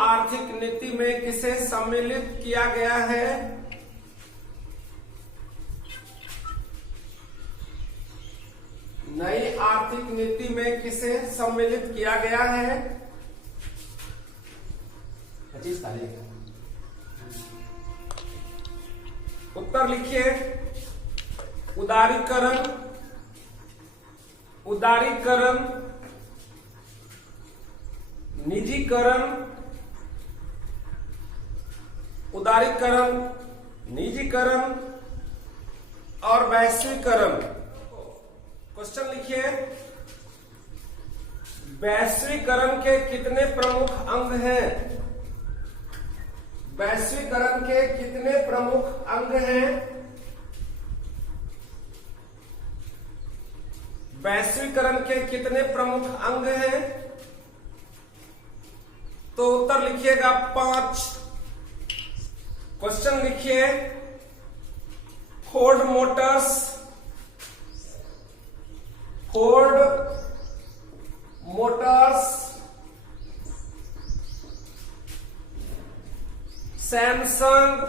आर्थिक नीति में किसे सम्मिलित किया गया है? नई आर्थिक नीति में किसे सम्मिलित किया गया है? 25 तारीख। उत्तर लिखिए। उदारीकरण, उदारीकरण, निजीकरण, उदारीकरण, निजीकरण और वैश्वीकरण। क्वेश्चन लिखिए। वैश्वीकरण के कितने प्रमुख अंग हैं? वैश्वीकरण के कितने प्रमुख अंग हैं? वैश्वीकरण के कितने प्रमुख अंग हैं? तो उत्तर लिखिएगा 5। क्वेश्चन लिखिए। Ford Motors, Ford Motors, Samsung,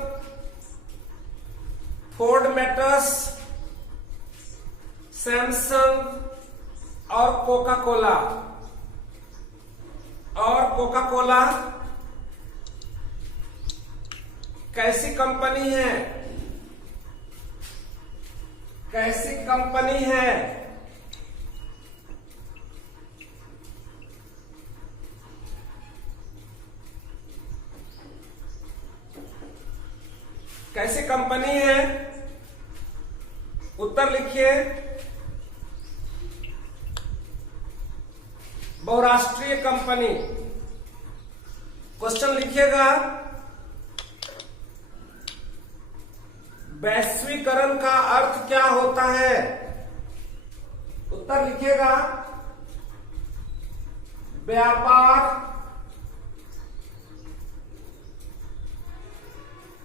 Ford Motors, Samsung और कोका कोला, और कोका कोला कैसी कंपनी है? कैसी कंपनी है? कैसी कंपनी है? उत्तर लिखिए। बहुराष्ट्रीय कंपनी। क्वेश्चन लिखिएगा। वैश्वीकरण का अर्थ क्या होता है? उत्तर लिखिएगा। व्यापार,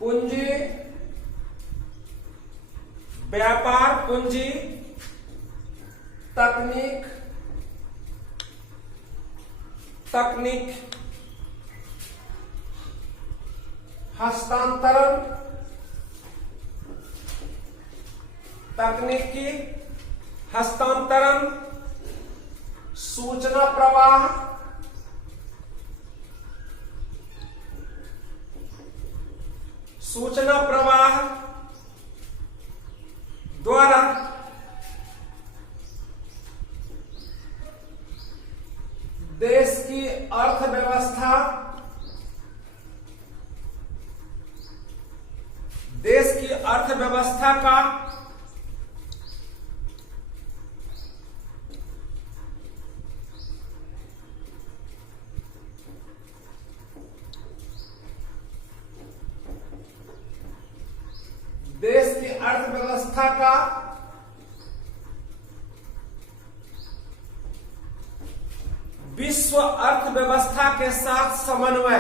पूंजी, व्यापार पूंजी, तकनीक, तकनीक, हस्तांतरण, तकनीकी हस्तांतरण, सूचना प्रवाह, सूचना प्रवाह द्वारा देश की अर्थव्यवस्था, देश की अर्थव्यवस्था का देश की अर्थव्यवस्था का विश्व अर्थव्यवस्था के साथ समन्वय,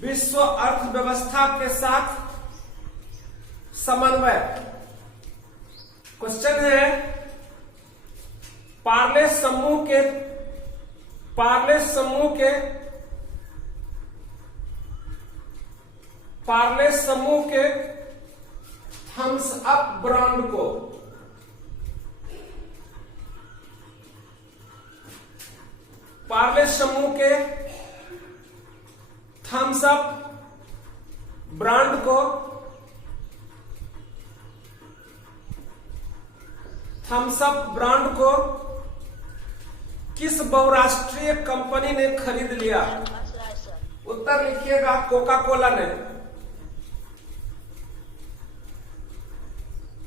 विश्व अर्थव्यवस्था के साथ समन्वय। क्वेश्चन है। पार्ले समूह के, पार्ले समूह के, पार्ले समूह के थम्स अप ब्रांड को पार्ले समूह के थम्स अप ब्रांड को थम्स अप ब्रांड को किस बहुराष्ट्रीय कंपनी ने खरीद लिया? उत्तर लिखिएगा। कोका कोला ने।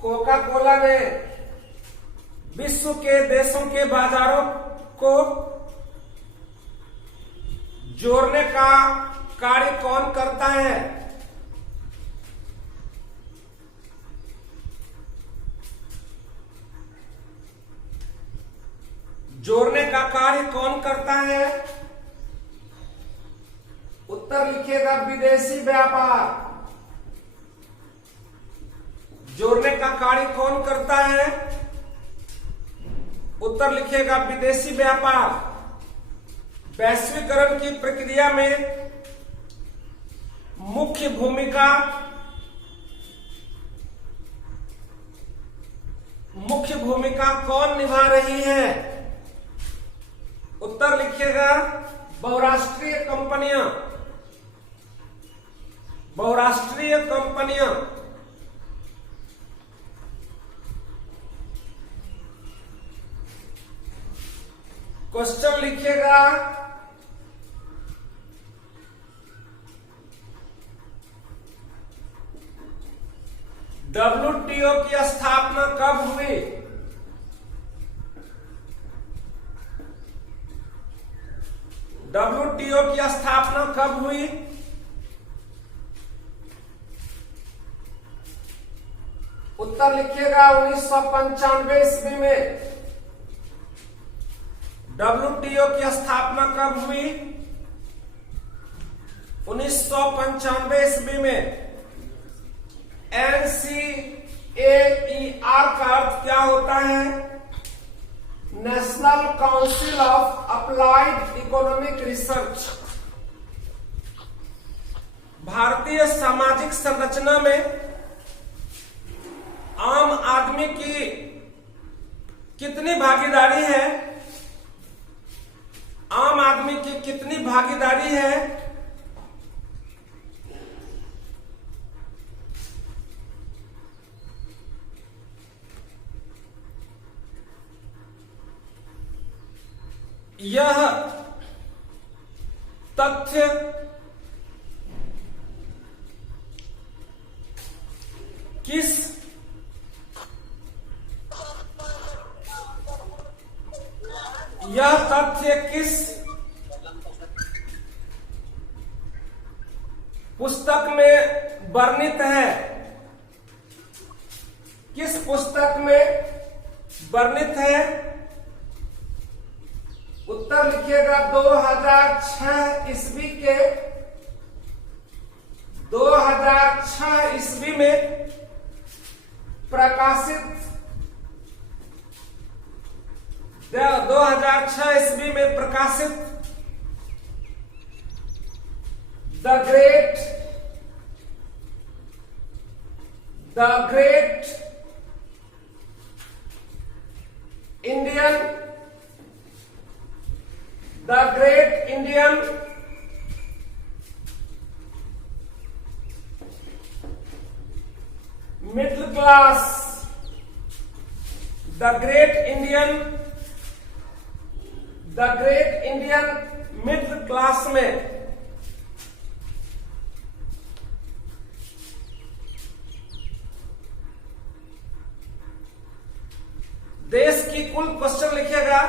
कोका कोला ने विश्व के देशों के बाजारों को जोड़ने का कार्य कौन करता है? जोड़ने का कार्य कौन करता है? उत्तर लिखिएगा। विदेशी व्यापार। जोड़ने का कार्य कौन करता है? उत्तर लिखिएगा। विदेशी व्यापार। वैश्वीकरण की प्रक्रिया में मुख्य भूमिका कौन निभा रही है? उत्तर लिखिएगा बहुराष्ट्रीय कंपनियां। क्वेश्चन लिखिएगा WTO की स्थापना कब हुई? WTO की स्थापना कब हुई? उत्तर लिखिएगा 1995 ईस्वी में। WTO की स्थापना कब हुई? 1995 ईस्वी में। NCAER का अर्थ क्या होता है? National council of applied economic research. भारतीय सामाजिक संरचना में आम आदमी की कितनी भागीदारी है? आम आदमी की कितनी भागीदारी है? यह तथ्य किस पुस्तक में वर्णित है? किस पुस्तक में वर्णित है? उत्तर लिखिएगा 2006 ईस्वी में प्रकाशित 2006 ईस्वी में प्रकाशित the great Indian middle class, the great Indian middle class में देश की कुल, क्वेश्चन लिखिएगा,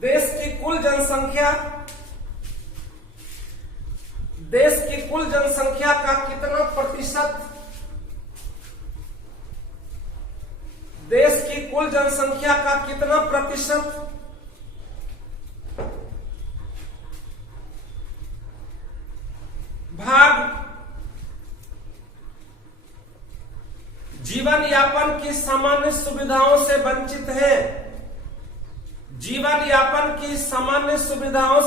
देश की कुल जनसंख्या का कितना प्रतिशत, देश की कुल जनसंख्या का कितना प्रतिशत भाग जीवन यापन की सामान्य सुविधाओं से वंचित है? जीवन यापन की सामान्य सुविधाओं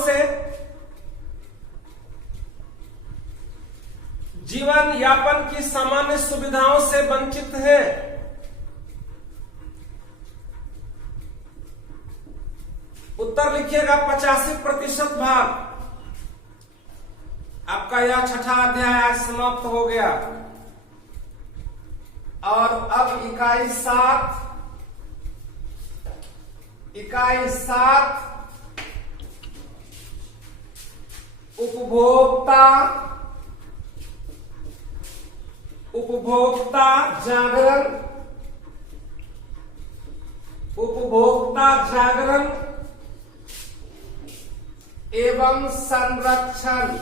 से वंचित है। उत्तर लिखिएगा 85% भाग। आपका यह छठा अध्याय आज समाप्त हो गया और अब इकाई 7 उपभोक्ता जागरण एवं संरक्षण,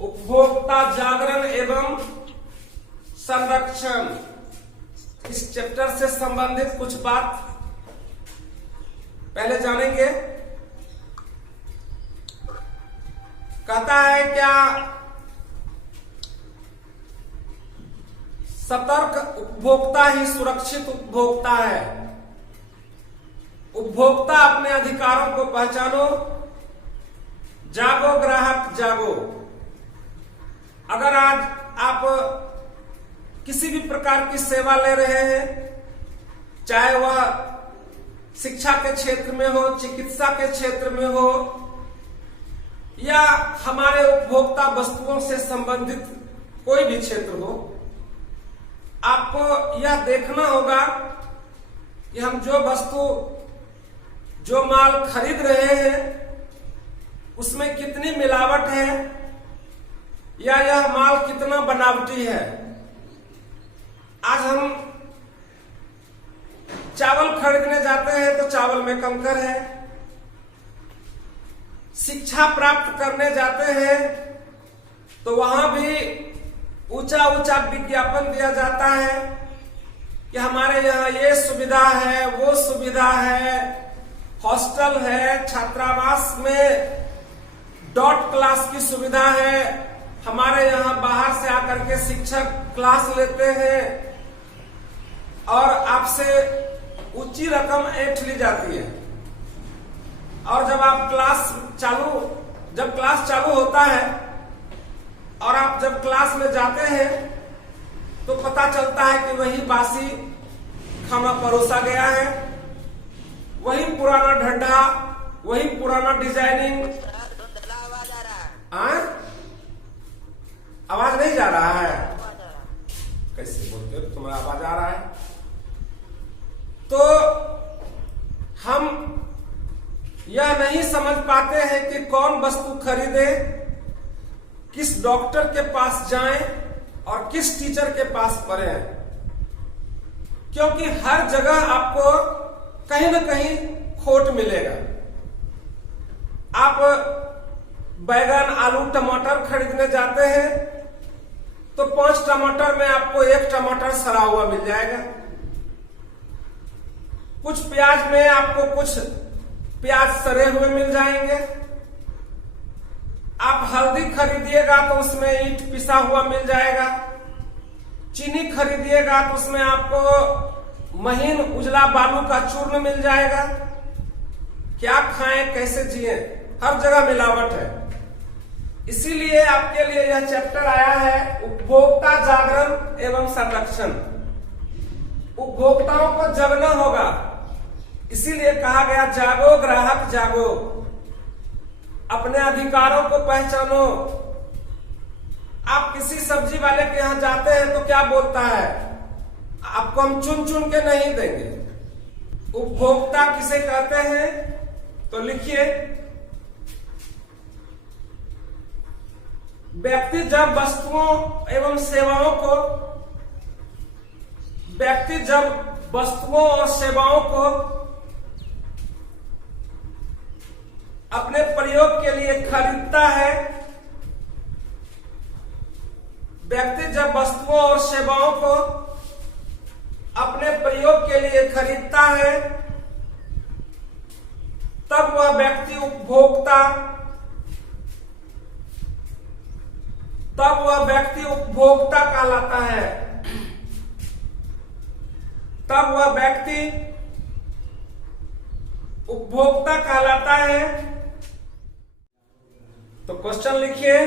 उपभोक्ता जागरण एवं संरक्षण, इस चैप्टर से संबंधित कुछ बात पहले जानेंगे। कहता है क्या सतर्क उपभोक्ता ही सुरक्षित उपभोक्ता है? उपभोक्ता अपने अधिकारों को पहचानो, जागो ग्राहक जागो। अगर आज आप किसी भी प्रकार की सेवा ले रहे हैं, चाहे वह शिक्षा के क्षेत्र में हो, चिकित्सा के क्षेत्र में हो, या हमारे उपभोक्ता वस्तुओं से संबंधित कोई भी क्षेत्र हो, आपको यह देखना होगा कि हम जो वस्तु, जो माल खरीद रहे हैं उसमें कितनी मिलावट है, या यह माल कितना बनावटी है। आज हम चावल खरीदने जाते हैं तो चावल में कंकर है, शिक्षा प्राप्त करने जाते हैं तो वहां भी ऊंचा ऊंचा विज्ञापन दिया जाता है कि हमारे यहाँ ये सुविधा है, वो सुविधा है, हॉस्टल है, छात्रावास में डॉट क्लास की सुविधा है, हमारे यहाँ बाहर से आकर के शिक्षक क्लास लेते हैं और आपसे ऊंची रकम ऐंठ ली जाती है। और जब क्लास चालू होता है और आप जब क्लास में जाते हैं तो पता चलता है कि वही बासी खाना परोसा गया है, वही पुराना ढड्ढा, वही पुराना डिजाइनिंग। आवाज नहीं जा रहा है? कैसे बोलते हो, तुम्हारा आवाज आ रहा है? तो हम यह नहीं समझ पाते हैं कि कौन वस्तु खरीदे, किस डॉक्टर के पास जाएं और किस टीचर के पास पढ़ें, क्योंकि हर जगह आपको कहीं न कहीं खोट मिलेगा। आप बैगन, आलू, टमाटर खरीदने जाते हैं तो 5 टमाटर में आपको 1 टमाटर सड़ा हुआ मिल जाएगा। कुछ प्याज में आपको कुछ प्याज सड़े हुए मिल जाएंगे। आप हल्दी खरीदिएगा तो उसमें ईंट पिसा हुआ मिल जाएगा। चीनी खरीदिएगा तो उसमें आपको महीन उजला बालू का चूर्ण मिल जाएगा। क्या खाएं, कैसे जिए, हर जगह मिलावट है। इसीलिए आपके लिए यह चैप्टर आया है, उपभोक्ता जागरण एवं संरक्षण। उपभोक्ताओं को जगना होगा, इसीलिए कहा गया जागो ग्राहक जागो, अपने अधिकारों को पहचानो। आप किसी सब्जी वाले के यहां जाते हैं तो क्या बोलता है, आपको हम चुन चुन के नहीं देंगे। उपभोक्ता किसे कहते हैं तो लिखिए, व्यक्ति जब वस्तुओं और सेवाओं को अपने प्रयोग के लिए खरीदता है, व्यक्ति जब वस्तुओं और सेवाओं को अपने प्रयोग के लिए खरीदता है, तब वह व्यक्ति उपभोक्ता कहलाता है। तब वह व्यक्ति उपभोक्ता कहलाता है। तो क्वेश्चन लिखिए,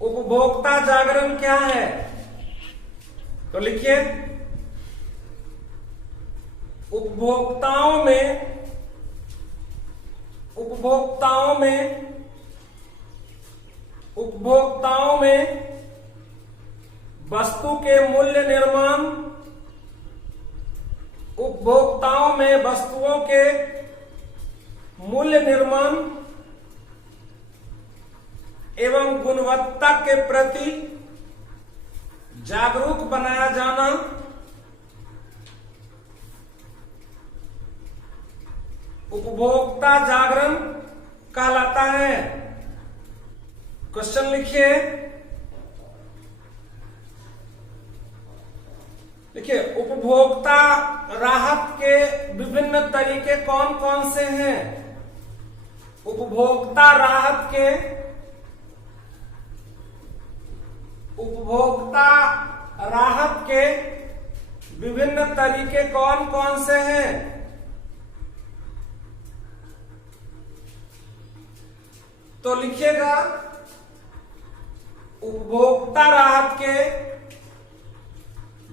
उपभोक्ता जागरण क्या है? तो लिखिए, उपभोक्ताओं में वस्तु के मूल्य निर्माण, उपभोक्ताओं में वस्तुओं के मूल्य निर्माण एवं गुणवत्ता के प्रति जागरूक बनाया जाना, उपभोक्ता जागरण कहलाता है। क्वेश्चन लिखिए, उपभोक्ता राहत के विभिन्न तरीके कौन कौन से हैं? उपभोक्ता राहत के विभिन्न तरीके कौन कौन से हैं? तो लिखिएगा उपभोक्ता राहत के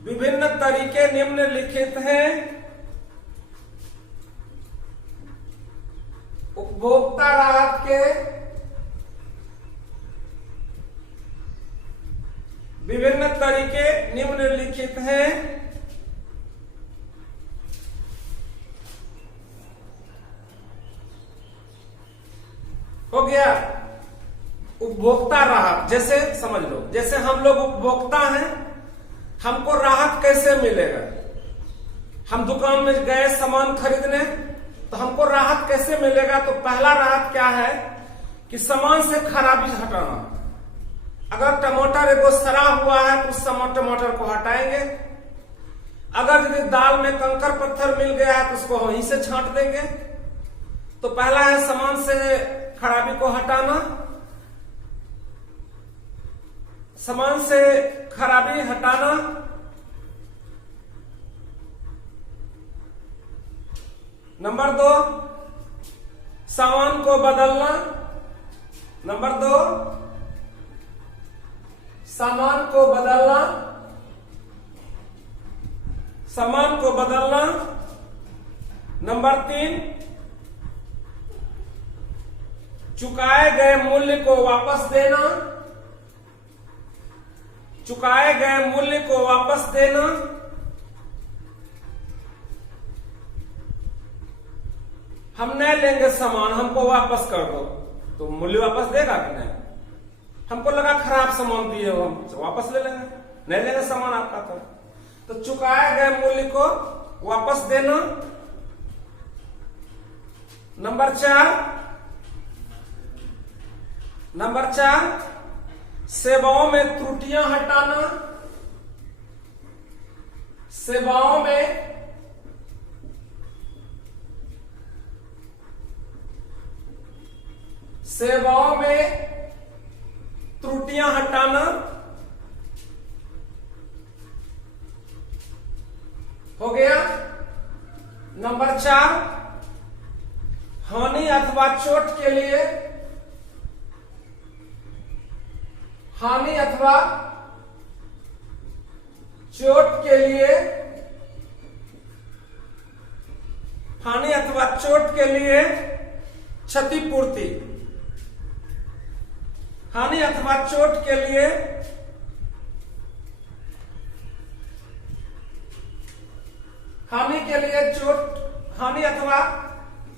विभिन्न तरीके निम्नलिखित हैं। उपभोक्ता राहत के विभिन्न तरीके निम्नलिखित हैं। हो गया उपभोक्ता राहत। जैसे समझ लो, जैसे हम लोग उपभोक्ता हैं, हमको राहत कैसे मिलेगा? हम दुकान में गए सामान खरीदने, तो हमको राहत कैसे मिलेगा? तो पहला राहत क्या है कि सामान से खराबी हटाना। अगर टमाटर एगो सड़ा हुआ है तो उस टमाटर को हटाएंगे। अगर यदि दाल में कंकर पत्थर मिल गया है तो उसको वहीं से छांट देंगे। तो पहला है सामान से खराबी को हटाना, सामान से खराबी हटाना। नंबर 2, सामान को बदलना। नंबर 2, सामान को बदलना। सामान को बदलना। नंबर 3, चुकाए गए मूल्य को वापस देना। चुकाए गए मूल्य को वापस देना। हम नहीं लेंगे सामान, हमको वापस कर दो, तो मूल्य वापस देगा कि नहीं? हमको लगा खराब सामान दिए हो, हम वापस ले लेंगे, नहीं लेंगे सामान आपका। तो चुकाए गए मूल्य को वापस देना। नंबर 4, सेवाओं में त्रुटियां हटाना। सेवाओं में त्रुटियां हटाना। हो गया। नंबर 4, हानि अथवा चोट के लिए हानि अथवा चोट के लिए हानि अथवा चोट के लिए क्षतिपूर्ति। हानि अथवा चोट के लिए हानि अथवा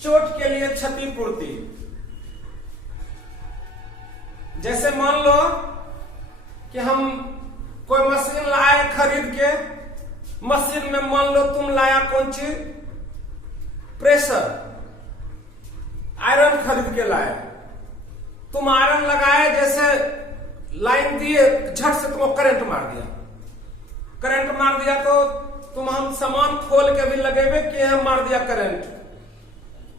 चोट के लिए क्षतिपूर्ति। जैसे मान लो कि हम कोई मशीन लाए खरीद के, मशीन में मान लो तुम लाया कौन चीज, प्रेशर, आयरन खरीद के लाए। तुम आयरन लगाए, जैसे लाइन दिए, झट से तुमको करंट मार दिया। करंट मार दिया तो हम सामान खोल के भी लगेबे कि हम मार दिया करंट।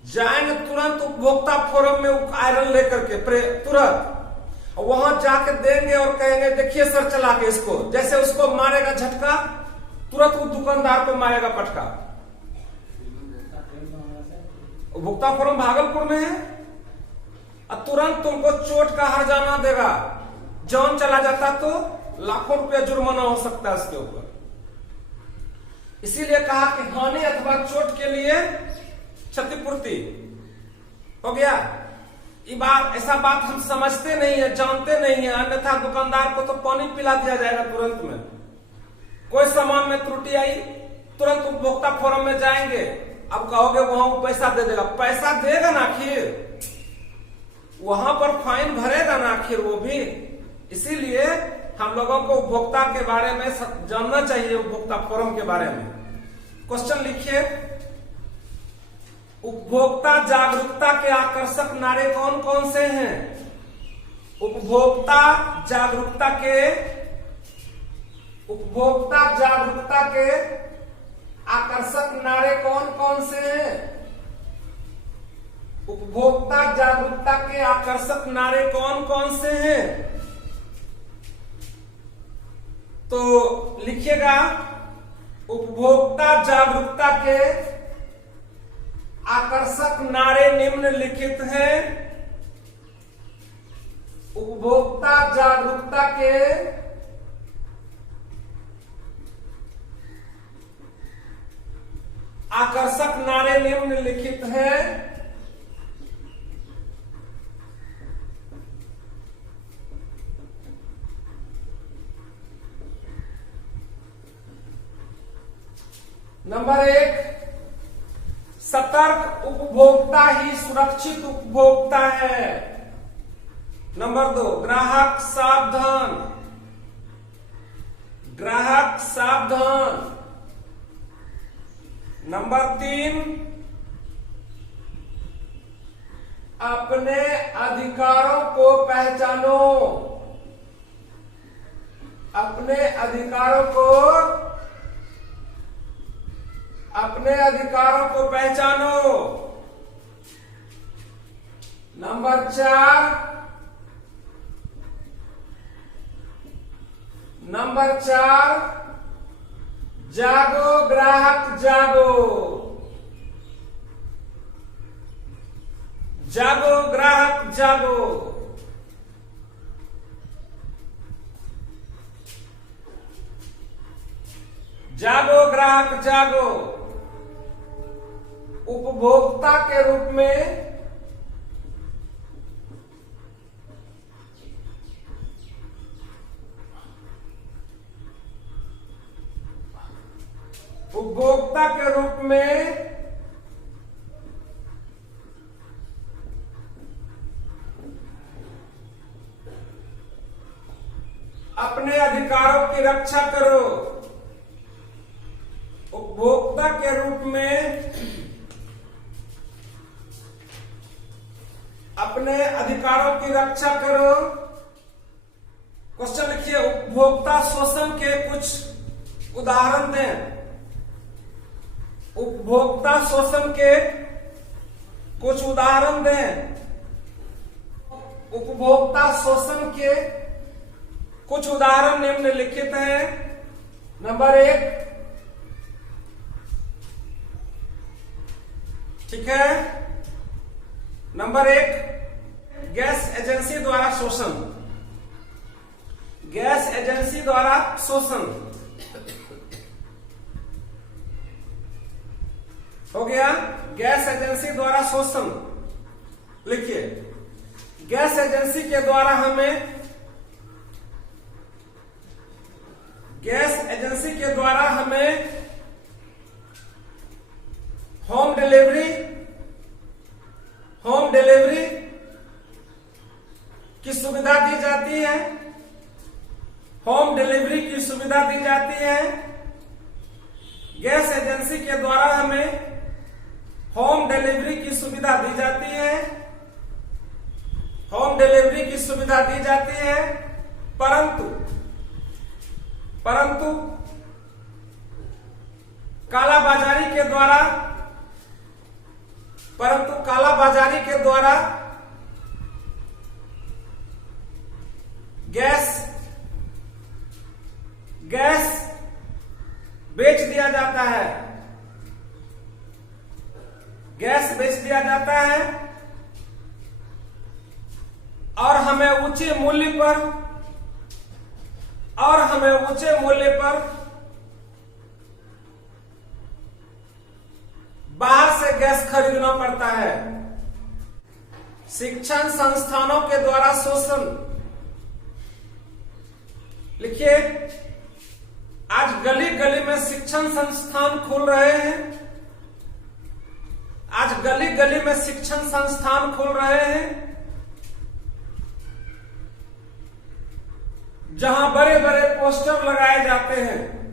जाएंगे तुरंत उपभोक्ता फोरम में आयरन लेकर के तुरंत वहां जाके देंगे और कहेंगे देखिए सर चला के इसको। जैसे उसको मारेगा झटका, तुरंत वो दुकानदार को मारेगा पटका। उपभोक्ता फोरम भागलपुर में है, और तुरंत तुमको चोट का हर्जाना देगा। जान चला जाता तो लाखों रुपया जुर्माना हो सकता है उसके ऊपर। इसीलिए कहा कि हानि अथवा चोट के लिए क्षतिपूर्ति। हो गया। ये बात, ऐसा बात हम समझते नहीं है, जानते नहीं है। अन्यथा दुकानदार को तो पानी पिला दिया जाएगा तुरंत में। कोई सामान में त्रुटि आई, तुरंत उपभोक्ता फोरम में जाएंगे। अब कहोगे वहां वो पैसा दे देगा, पैसा देगा ना आखिर, वहां पर फाइन भरेगा ना आखिर वो भी। इसीलिए हम लोगों को उपभोक्ता के बारे में जानना चाहिए, उपभोक्ता फोरम के बारे में। क्वेश्चन लिखिए, उपभोक्ता जागरूकता के आकर्षक नारे कौन कौन से हैं? उपभोक्ता जागरूकता के आकर्षक नारे कौन कौन से हैं? उपभोक्ता जागरूकता के आकर्षक नारे कौन कौन से हैं? तो लिखिएगा, उपभोक्ता जागरूकता के आकर्षक नारे निम्नलिखित हैं। उपभोक्ता जागरूकता के आकर्षक नारे निम्नलिखित हैं। नंबर 1, सतर्क उपभोक्ता ही सुरक्षित उपभोक्ता है। नंबर 2, ग्राहक सावधान, ग्राहक सावधान। नंबर 3, अपने अधिकारों को पहचानो, अपने अधिकारों को पहचानो। नंबर 4, जागो ग्राहक जागो, जागो ग्राहक जागो। जागो ग्राहक जागो। उपभोक्ता के रूप में अपने अधिकारों की रक्षा करो। उपभोक्ता के रूप में अपने अधिकारों की रक्षा करो। क्वेश्चन लिखिए, उपभोक्ता शोषण के कुछ उदाहरण दें। उपभोक्ता शोषण के कुछ उदाहरण दें। उपभोक्ता शोषण के कुछ उदाहरण निम्नलिखित हैं। नंबर 1, ठीक है। नंबर 1, गैस एजेंसी द्वारा शोषण, गैस एजेंसी द्वारा शोषण हो गया। गैस एजेंसी द्वारा शोषण लिखिए, गैस एजेंसी के द्वारा हमें, गैस एजेंसी के द्वारा हमें होम डिलीवरी की सुविधा दी जाती है। होम डिलीवरी की सुविधा दी जाती है। गैस एजेंसी के द्वारा हमें होम डिलीवरी की सुविधा दी जाती है। होम डिलीवरी की सुविधा दी जाती है। परंतु कालाबाजारी के द्वारा गैस बेच दिया जाता है। गैस बेच दिया जाता है और हमें ऊंचे मूल्य पर बाहर से गैस खरीदना पड़ता है। शिक्षण संस्थानों के द्वारा शोषण लिखिए, आज गली गली में शिक्षण संस्थान खुल रहे हैं। आज गली गली में शिक्षण संस्थान खुल रहे हैं, जहां बड़े बड़े पोस्टर लगाए जाते हैं,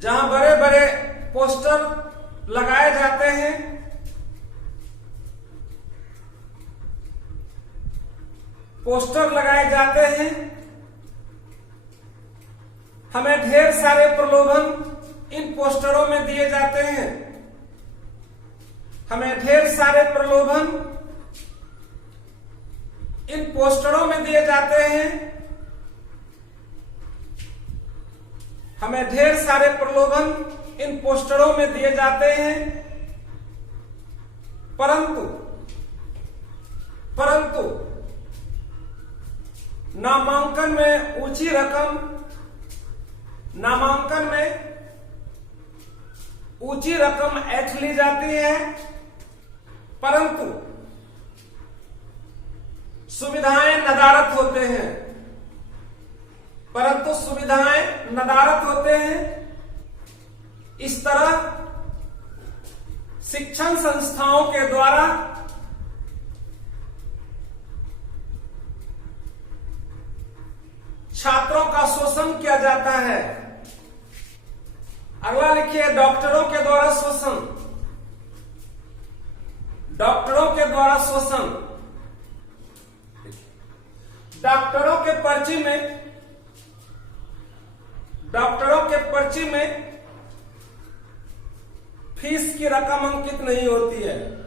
जहां बड़े बड़े पोस्टर लगाए जाते हैं। पोस्टर लगाए जाते हैं, हमें ढेर सारे प्रलोभन इन पोस्टरों में दिए जाते हैं। हमें ढेर सारे प्रलोभन इन पोस्टरों में दिए जाते हैं। हमें ढेर सारे प्रलोभन इन पोस्टरों में दिए जाते हैं। परंतु नामांकन में ऊंची रकम, नामांकन में ऊंची रकम ऐंठ ली जाती है, परंतु सुविधाएं नदारद होते हैं, परंतु सुविधाएं नदारद होते हैं। इस तरह शिक्षण संस्थाओं के द्वारा छात्रों का शोषण किया जाता है। अगला लिखिए, डॉक्टरों के द्वारा शोषण, डॉक्टरों के द्वारा शोषण। डॉक्टरों के पर्ची में, डॉक्टरों के पर्ची में फीस की रकम अंकित नहीं होती है।